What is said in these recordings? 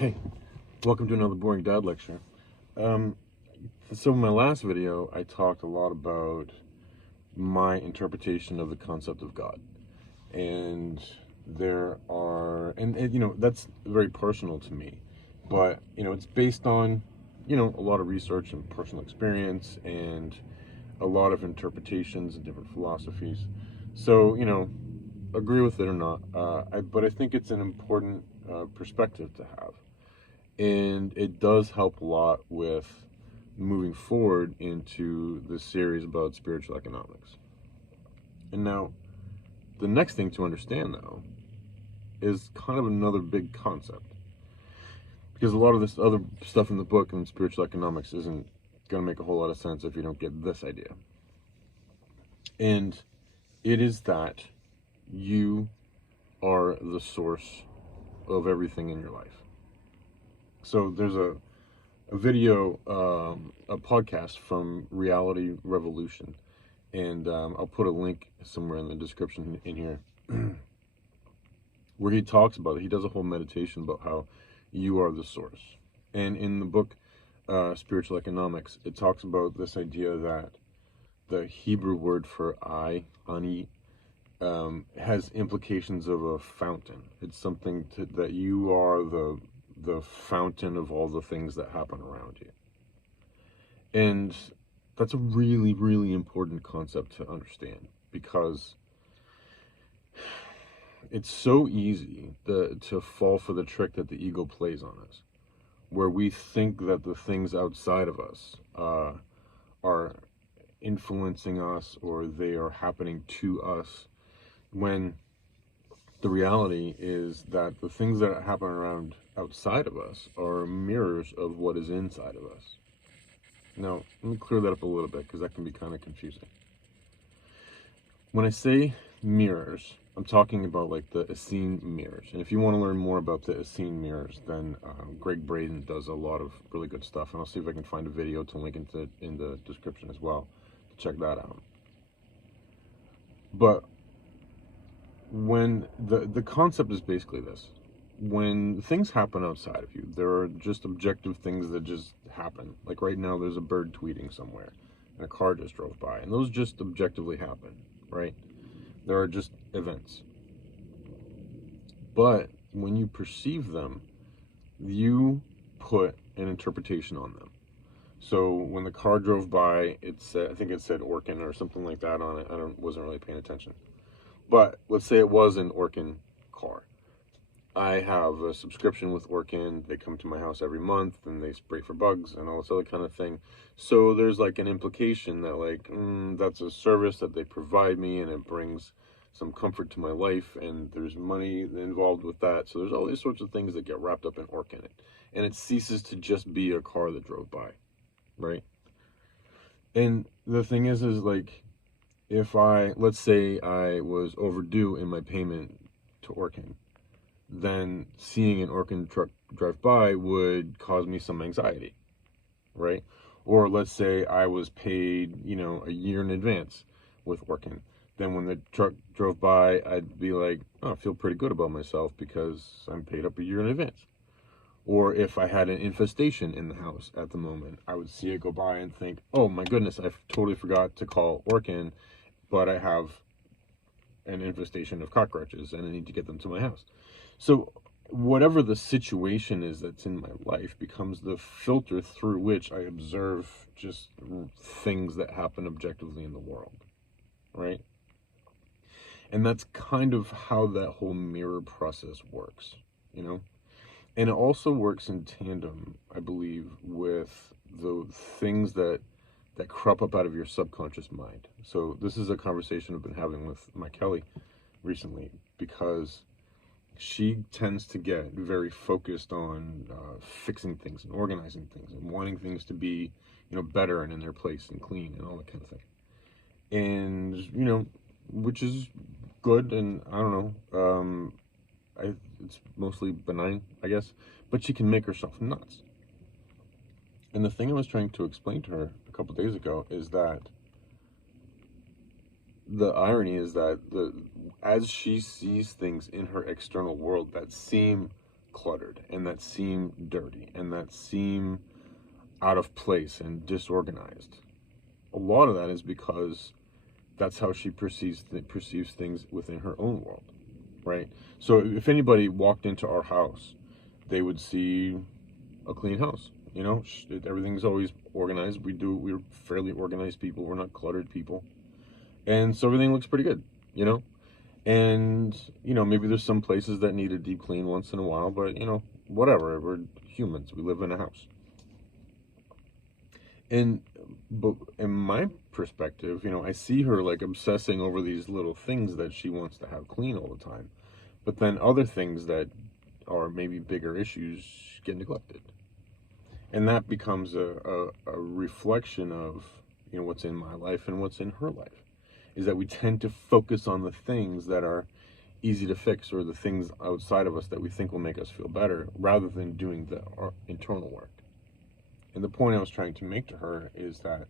Hey, welcome to another Boring Dad lecture. Um, so in my last video, I talked a lot about my interpretation of the concept of God. And that's very personal to me. But, it's based on, a lot of research and personal experience and a lot of interpretations and different philosophies. So, agree with it or not, but I think it's an important perspective to have. And it does help a lot with moving forward into this series about spiritual economics. And now, the next thing to understand, though, is kind of another big concept. Because a lot of this other stuff in the book in spiritual economics isn't going to make a whole lot of sense if you don't get this idea. And it is that you are the source of everything in your life. So there's a video, a podcast from Reality Revolution, and I'll put a link somewhere in the description in here, where he talks about it. He does a whole meditation about how you are the source. And in the book, Spiritual Economics, it talks about this idea that the Hebrew word for ani, has implications of a fountain. It's something that you are the fountain of all the things that happen around you. And that's a really, really important concept to understand, because it's so easy to fall for the trick that the ego plays on us, where we think that the things outside of us are influencing us, or they are happening to us, when the reality is that the things that happen around outside of us are mirrors of what is inside of us. Now, let me clear that up a little bit, because that can be kind of confusing. When I say mirrors, I'm talking about like the Essene mirrors. And if you want to learn more about the Essene mirrors, then Greg Braden does a lot of really good stuff. And I'll see if I can find a video to link in the description as well to check that out. But when the concept is basically this: when things happen outside of you, there are just objective things that just happen. Like right now, there's a bird tweeting somewhere, and a car just drove by, and those just objectively happen, right? There are just events. But when you perceive them, you put an interpretation on them. So when the car drove by, I think it said Orkin or something like that on it. Wasn't really paying attention. But let's say it was an Orkin car. I have a subscription with Orkin. They come to my house every month, and they spray for bugs and all this other kind of thing. So there's like an implication that that's a service that they provide me, and it brings some comfort to my life, and there's money involved with that. So there's all these sorts of things that get wrapped up in Orkin, and it ceases to just be a car that drove by, right? And the thing is like, if let's say I was overdue in my payment to Orkin, then seeing an Orkin truck drive by would cause me some anxiety, right? Or let's say I was paid, a year in advance with Orkin. Then when the truck drove by, I'd be like, oh, I feel pretty good about myself because I'm paid up a year in advance. Or if I had an infestation in the house at the moment, I would see it go by and think, oh my goodness, I totally forgot to call Orkin, but I have an infestation of cockroaches and I need to get them to my house. So whatever the situation is that's in my life becomes the filter through which I observe just things that happen objectively in the world, right? And that's kind of how that whole mirror process works, And it also works in tandem, I believe, with the things that crop up out of your subconscious mind. So this is a conversation I've been having with my Kelly recently, because she tends to get very focused on fixing things and organizing things and wanting things to be, better and in their place and clean and all that kind of thing. And, which is good, and I don't know, it's mostly benign, I guess, but she can make herself nuts. And the thing I was trying to explain to her a couple days ago is that the irony is that as she sees things in her external world that seem cluttered and that seem dirty and that seem out of place and disorganized, a lot of that is because that's how she perceives things within her own world, right? So if anybody walked into our house, they would see a clean house. You know, everything's always organized. We're fairly organized people. We're not cluttered people. And so everything looks pretty good, you know? And, you know, maybe there's some places that need a deep clean once in a while, but, you know, whatever. We're humans. We live in a house. But in my perspective, you know, I see her like obsessing over these little things that she wants to have clean all the time. But then other things that are maybe bigger issues get neglected. And that becomes a reflection of, you know, what's in my life and what's in her life. Is that we tend to focus on the things that are easy to fix, or the things outside of us that we think will make us feel better, rather than doing our internal work. And the point I was trying to make to her is that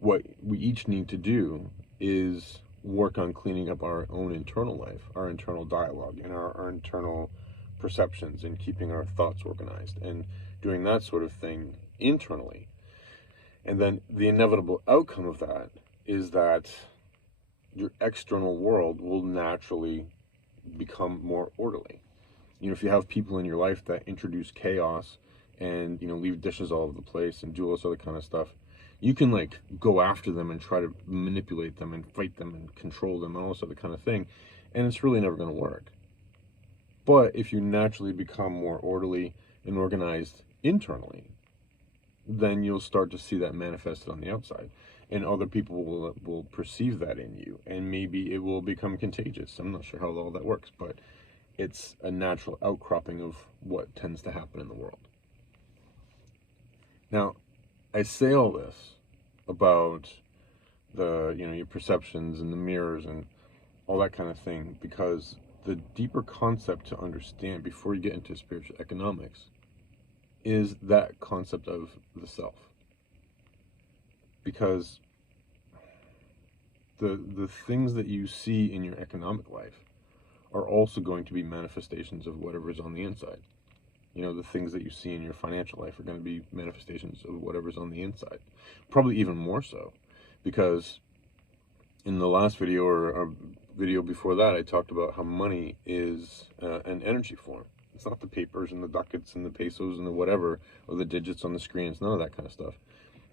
what we each need to do is work on cleaning up our own internal life, our internal dialogue, and our internal perceptions, and keeping our thoughts organized, and doing that sort of thing internally. And then the inevitable outcome of that is that your external world will naturally become more orderly. You know, if you have people in your life that introduce chaos and, you know, leave dishes all over the place and do all this other kind of stuff, you can like go after them and try to manipulate them and fight them and control them and all this other kind of thing, and it's really never going to work. But if you naturally become more orderly and organized internally, then you'll start to see that manifested on the outside, and other people will perceive that in you, and maybe it will become contagious. I'm not sure how all that works, but it's a natural outcropping of what tends to happen in the world. Now, I say all this about the, you know, your perceptions and the mirrors and all that kind of thing, because the deeper concept to understand before you get into spiritual economics is that concept of the self. Because the things that you see in your economic life are also going to be manifestations of whatever's on the inside. You know, the things that you see in your financial life are going to be manifestations of whatever's on the inside. Probably even more so, because in the last video, or a video before that, I talked about how money is an energy form. It's not the papers and the ducats and the pesos and the whatever, or the digits on the screen. It's none of that kind of stuff.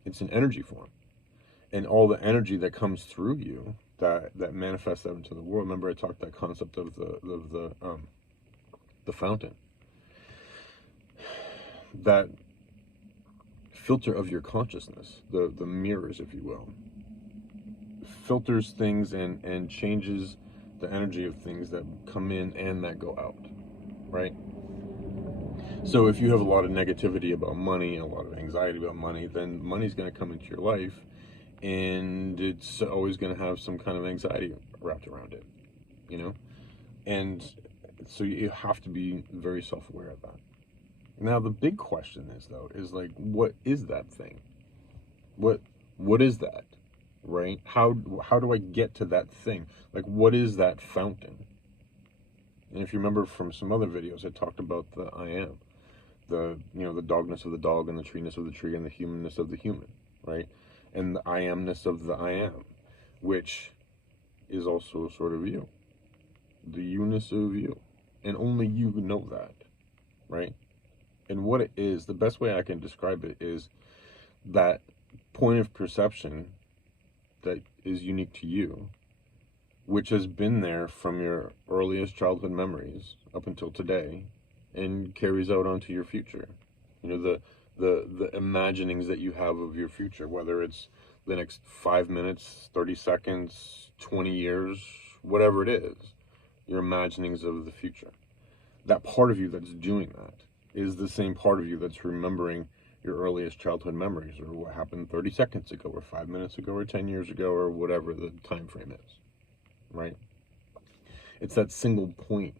It's an energy form. And all the energy that comes through you, that manifests out into the world. Remember, I talked that concept of the fountain. That filter of your consciousness, the mirrors, if you will, filters things and changes the energy of things that come in and that go out, right? So if you have a lot of negativity about money and a lot of anxiety about money, then money's going to come into your life, and it's always going to have some kind of anxiety wrapped around it, you know? And so you have to be very self-aware of that. Now, the big question is, though, is like, what is that thing? What is that, right? How do I get to that thing? Like, what is that fountain? And if you remember from some other videos, I talked about the I am. The, you know, the dogness of the dog and the treeness of the tree and the humanness of the human, right? And the I amness of the I am, which is also sort of you. The you-ness of you. And only you know that, right? And what it is, the best way I can describe it is that point of perception that is unique to you, which has been there from your earliest childhood memories up until today, and carries out onto your future. You know, the imaginings that you have of your future, whether it's the next 5 minutes, 30 seconds, 20 years, whatever it is, your imaginings of the future. That part of you that's doing that is the same part of you that's remembering your earliest childhood memories, or what happened 30 seconds ago, or 5 minutes ago, or 10 years ago, or whatever the time frame is, right? It's that single point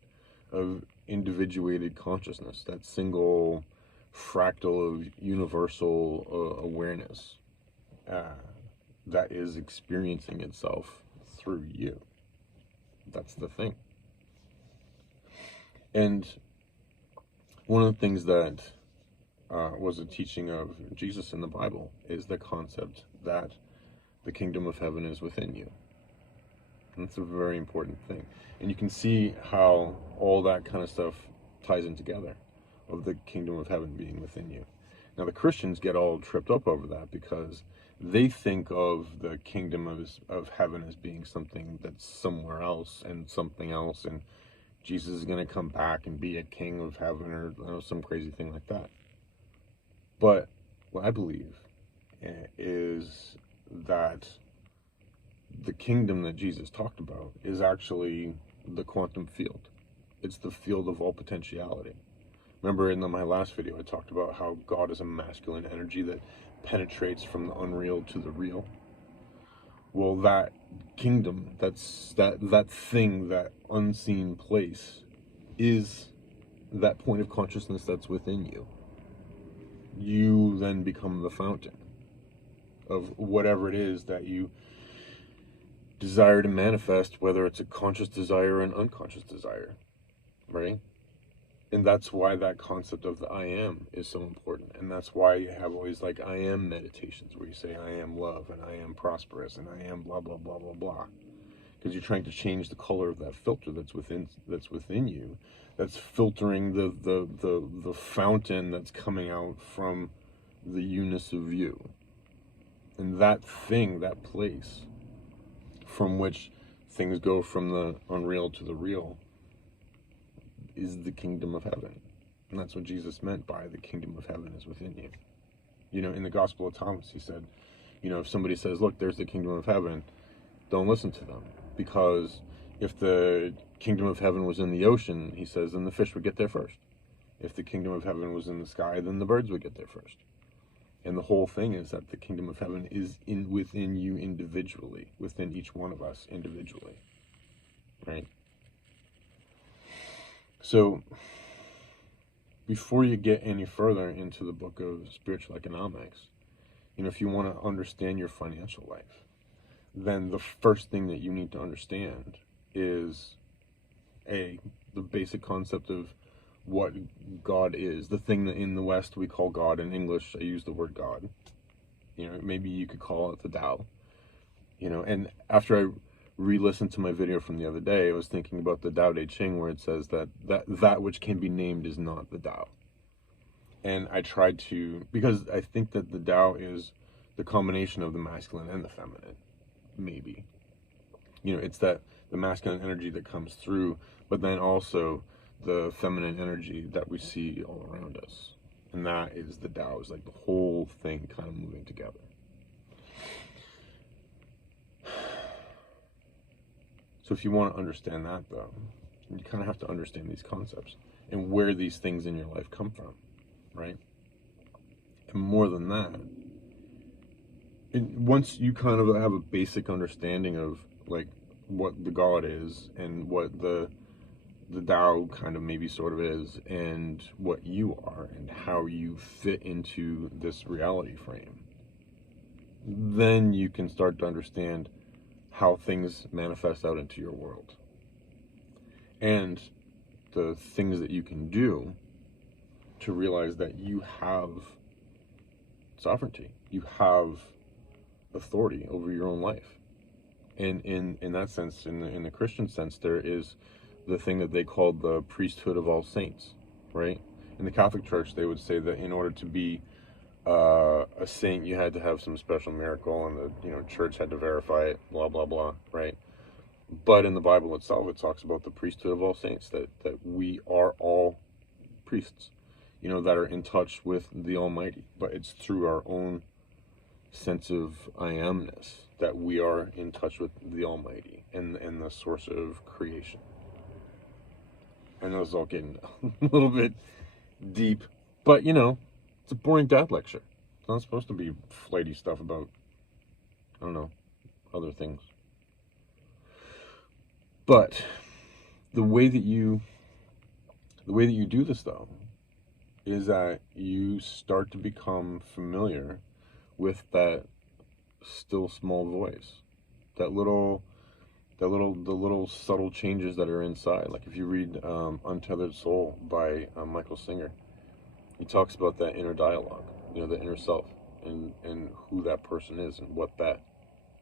of individuated consciousness, that single fractal of universal awareness that is experiencing itself through you. That's the thing. And one of the things that was a teaching of Jesus in the Bible is the concept that the kingdom of heaven is within you. And that's a very important thing. And you can see how all that kind of stuff ties in together, of the kingdom of heaven being within you. Now, the Christians get all tripped up over that because they think of the kingdom of heaven as being something that's somewhere else and something else, and Jesus is going to come back and be a king of heaven, or some crazy thing like that. But what I believe is that the kingdom that Jesus talked about is actually the quantum field. It's the field of all potentiality. Remember in my last video, I talked about how God is a masculine energy that penetrates from the unreal to the real. Well, that kingdom, that thing, that unseen place, is that point of consciousness that's within you. You then become the fountain of whatever it is that you desire to manifest, whether it's a conscious desire or an unconscious desire, right? And that's why that concept of the I am is so important. And that's why you have always like I am meditations where you say I am love and I am prosperous and I am blah blah blah blah blah. Because you're trying to change the color of that filter that's within you, that's filtering the fountain that's coming out from the you-ness of you. And that thing, that place from which things go from the unreal to the real, is the kingdom of heaven. And that's what Jesus meant by the kingdom of heaven is within you. You know, in the Gospel of Thomas, he said, you know, if somebody says, look, there's the kingdom of heaven, don't listen to them. Because if the kingdom of heaven was in the ocean, he says, then the fish would get there first. If the kingdom of heaven was in the sky, then the birds would get there first. And the whole thing is that the kingdom of heaven is within you individually, within each one of us individually, right? So, before you get any further into the book of spiritual economics, you know, if you want to understand your financial life, then the first thing that you need to understand is the basic concept of what God is. The thing that in the West we call God. In English, I use the word God. You know, maybe you could call it the Tao. You know, and after I re-listened to my video from the other day, I was thinking about the Tao Te Ching, where it says that which can be named is not the Tao. And I tried to, because I think that the Tao is the combination of the masculine and the feminine, maybe. You know, it's that the masculine energy that comes through, but then also the feminine energy that we see all around us. And that is the Tao, is like the whole thing kind of moving together. So if you want to understand that, though, you kind of have to understand these concepts and where these things in your life come from, right? And more than that, once you kind of have a basic understanding of like what the God is and what the Tao kind of maybe sort of is, and what you are and how you fit into this reality frame, then you can start to understand how things manifest out into your world and the things that you can do to realize that you have sovereignty, you have authority over your own life. And in that sense, in the Christian sense, there is the thing that they called the priesthood of all saints, right? In the Catholic Church, they would say that in order to be a saint, you had to have some special miracle, and the church had to verify it, blah blah blah, right? But in the Bible itself, it talks about the priesthood of all saints, that we are all priests, that are in touch with the Almighty. But it's through our own sense of I amness that we are in touch with the Almighty and the source of creation. I know it's all getting a little bit deep, but it's a boring dad lecture. It's not supposed to be flighty stuff about, I don't know, other things. But the way that you do this, though, is that you start to become familiar with that still small voice, that little the little subtle changes that are inside. Like if you read Untethered Soul by Michael Singer, he talks about that inner dialogue, the inner self, and who that person is and what that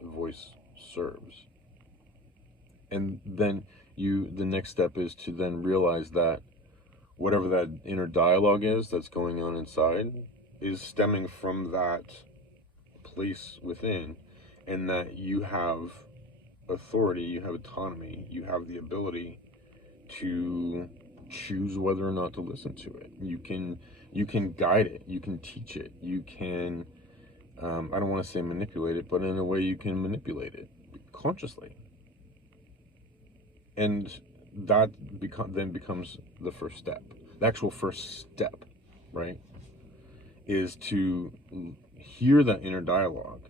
voice serves. And then the next step is to then realize that whatever that inner dialogue is that's going on inside is stemming from that place within, and that you have authority, you have autonomy, you have the ability to choose whether or not to listen to it. You can guide it, you can teach it, you can I don't want to say manipulate it, but in a way you can manipulate it consciously. And that then becomes the first step. The actual first step, right, is to hear that inner dialogue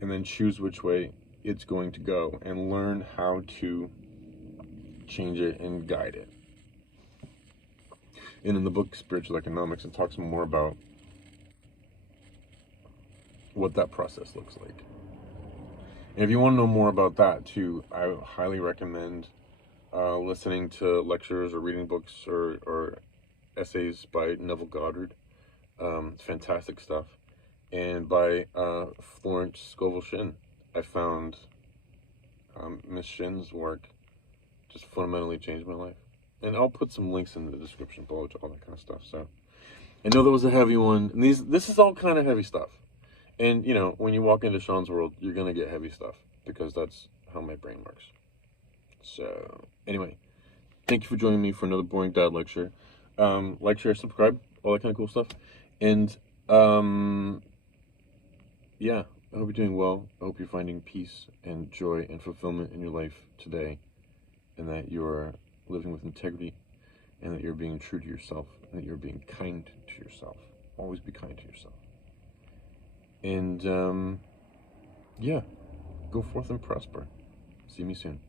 and then choose which way it's going to go and learn how to change it and guide it. And in the book Spiritual Economics, it talks more about what that process looks like. And if you want to know more about that too, I highly recommend listening to lectures or reading books or essays by Neville Goddard. It's fantastic stuff. And by Florence Scovel Shinn. I found Miss Shinn's work just fundamentally changed my life. And I'll put some links in the description below to all that kind of stuff. So I know that was a heavy one. And this is all kind of heavy stuff. And, when you walk into Sean's world, you're going to get heavy stuff because that's how my brain works. So, anyway, thank you for joining me for another Boring Dad lecture. Like, share, subscribe, all that kind of cool stuff. And, yeah, I hope you're doing well. I hope you're finding peace and joy and fulfillment in your life today, and that you're living with integrity, and that you're being true to yourself, and that you're being kind to yourself. Always be kind to yourself. And, yeah, go forth and prosper. See me soon.